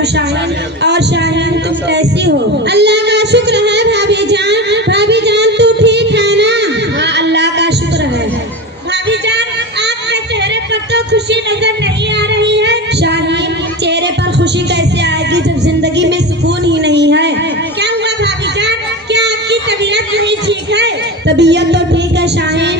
हूँ शाहीन। और शाहीन तुम कैसी हो? अल्लाह का शुक्र है भाभी जान तू ठीक है ना? हाँ अल्लाह का शुक्र है। भाभी जान आपके चेहरे पर तो खुशी नजर नहीं आ रही है। शाहीन चेहरे पर खुशी कैसे आएगी जब जिंदगी में सुकून ही नहीं है? क्या हुआ भाभी जान, क्या आपकी तबीयत नहीं ठीक है? तबीयत तो ठीक है शाहीन,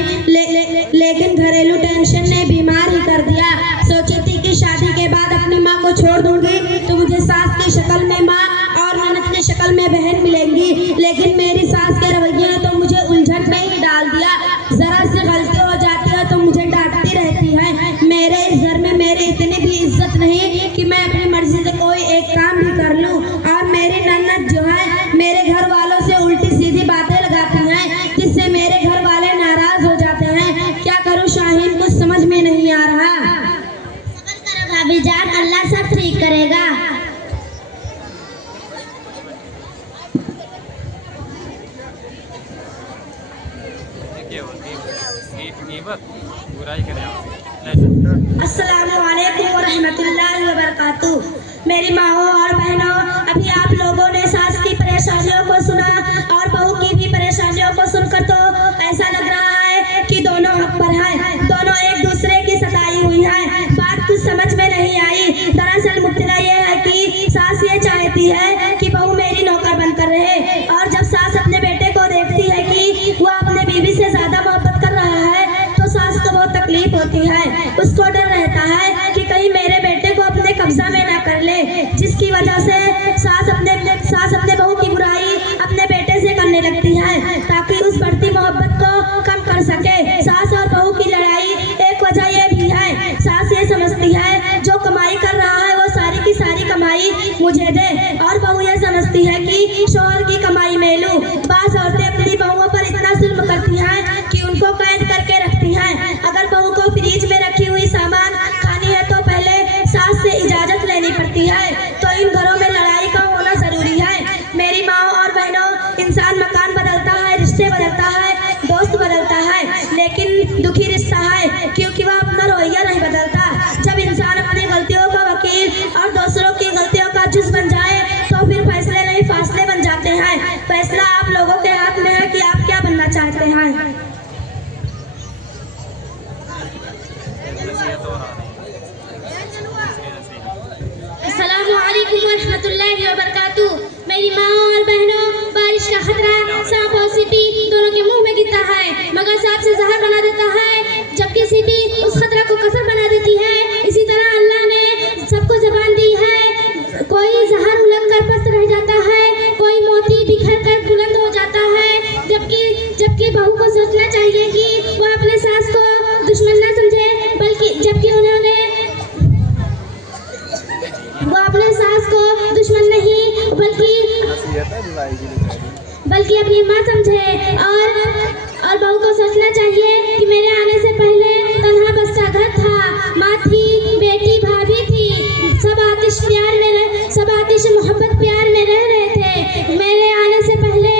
लेकिन घरेलू टेंशन ने बीमार ही कर दिया। सोची थी कि शादी के बाद अपनी माँ को छोड़ दूंगी तो मुझे सास की शक्ल में माँ और ननद की शक्ल में बहन मिलेंगी, लेकिन मेरी सास के रवैये ने तो मुझे उलझन में ही डाल दिया। जरा सी गलती हो जाती है तो मुझे डांटती रहती है। मेरे इस घर में मेरी इतनी भी इज्जत नहीं कि मैं अपनी मर्जी से कोई एक काम भी कर लूं। और मेरी ननद जो है मेरे घर वालों से उल्टी सीधी बातें लगाती हैं, जिससे मेरे घर वाले नाराज हो जाते हैं। क्या करूं शाहीन, कुछ समझ में नहीं आ रहा। सब्र करो भाभी जान, अल्लाह सब ठीक करेगा। अस्सलामुअलैकुम वरहमतुल्लाहि वबरकातुह। मेरी माओ और बहनों, अभी आप लोगों ने सास की परेशानियों को सुना और बहू की भी परेशानियों को सुनकर तो ऐसा लग रहा है कि दोनों हक पर हैं, दोनों एक दूसरे की सताई हुई हैं। बात कुछ समझ में नहीं आई। दरअसल मुद्दा ये है कि सास ये चाहती है कि बहू मेरी नौकर बनकर रहे, और जब सास अपने बेटे को देखती है कि वह अपने बीवी से ज्यादा मोहब्बत कर रहा है तो सास को बहुत तकलीफ होती है। उसको डर रहता है कि कहीं मेरे बेटे को अपने कब्जा में ना कर ले, जिसकी वजह से सास अपने बहू की बुराई अपने बेटे से करने लगती है ताकि उस बढ़ती मोहब्बत को कम कर सके। सास और बहू की लड़ाई एक वजह ये भी है, सास ये समझती है जो कमाई कर रहा है वो सारी की सारी कमाई मुझे दे, और बहू ये समझती है कि शौहर की कमाई मैं लूं। बास औरतें अपनी बहुओं पर इतना जुल्म करती हैं कि उनको कैद करके रखती हैं। अगर बहू को फ्रिज में रखी हुई सामान खानी है तो पहले सास से इजाजत लेनी पड़ती है। तो इन घरों में लड़ाई का होना जरूरी है। मेरी माँ और बहनों, इंसान मकान बदलता है, रिश्ते बदलता है, दोस्त बदलता है, लेकिन दुखी रिश्ता है क्योंकि वह अपना रवैया नहीं बदलता। जब इंसान अपनी गलतियों का वकील और दूसरों की गलतियों का जुज बन जाए तो फिर फैसले नहीं फासले बन जाते हैं। फैसला आप लोगों के हाथ में है कि आप क्या बनना चाहते हैं। अस्सलामुअलैकुम वरहमतुल्लाहि वबरकातुह। मेरी माँ और बहनों, बारिश का खतरा सांप और सीपी दोनों के मुंह में गिरता है, मगर सांप से जहर बना देता है जबकि सीपी उस खतरा को कसर बना देती है। इसी तरह अल्लाह ने सबको जबान दी है, कोई जहर उलट कर पस्त रह जाता है, कोई मोती बिखर कर बुलंद हो जाता है। जबकि बहू को सोचना चाहिए कि वो अपने सास को दुश्मन न समझे, जबकि उन्होंने वो अपने सास को दुश्मन नहीं बल्कि अपनी माँ समझे। और बहू को सोचना चाहिए कि मेरे आने से पहले तन्हा बस्ता घर था, माँ थी, बेटी भाभी थी, सब आतिश मोहब्बत प्यार में रह रहे थे। मेरे आने से पहले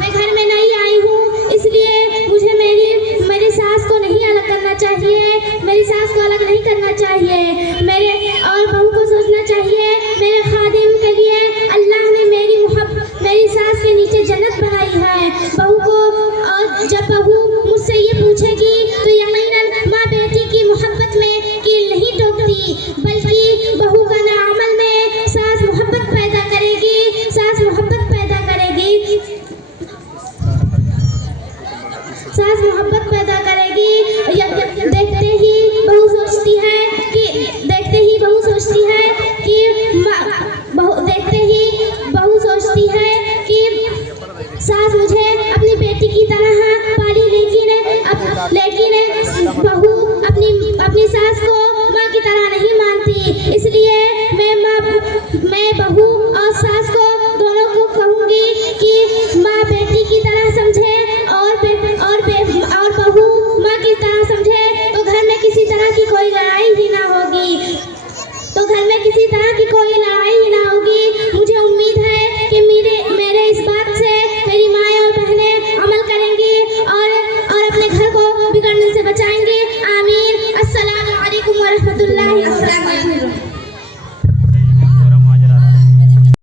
मैं घर में नहीं आई हूँ, इसलिए मुझे मेरी सास को नहीं अलग करना चाहिए, मेरी सास को अलग नहीं करना चाहिए। और बहू को सोचना चाहिए मेरे खादिम के लिए अल्लाह ने मेरी सास के नीचे जन्नत बनाई है। बहू को, और जब बहू मुझसे ये पूछेगी तो यकीनन माँ बेटी की मोहब्बत में कील नहीं टोकती, बल्कि बहू का ना अमल में सास मोहब्बत पैदा करेगी, सास मोहब्बत पैदा करेगी, सास मोहब्बत पैदा करेगी। देखते ही बहू सोचती है कि सास मुझे अपनी बेटी की तरह पाली, लेकिन बहू अपनी सास को माँ की तरह नहीं मानती। इसलिए मैं बहू और सास को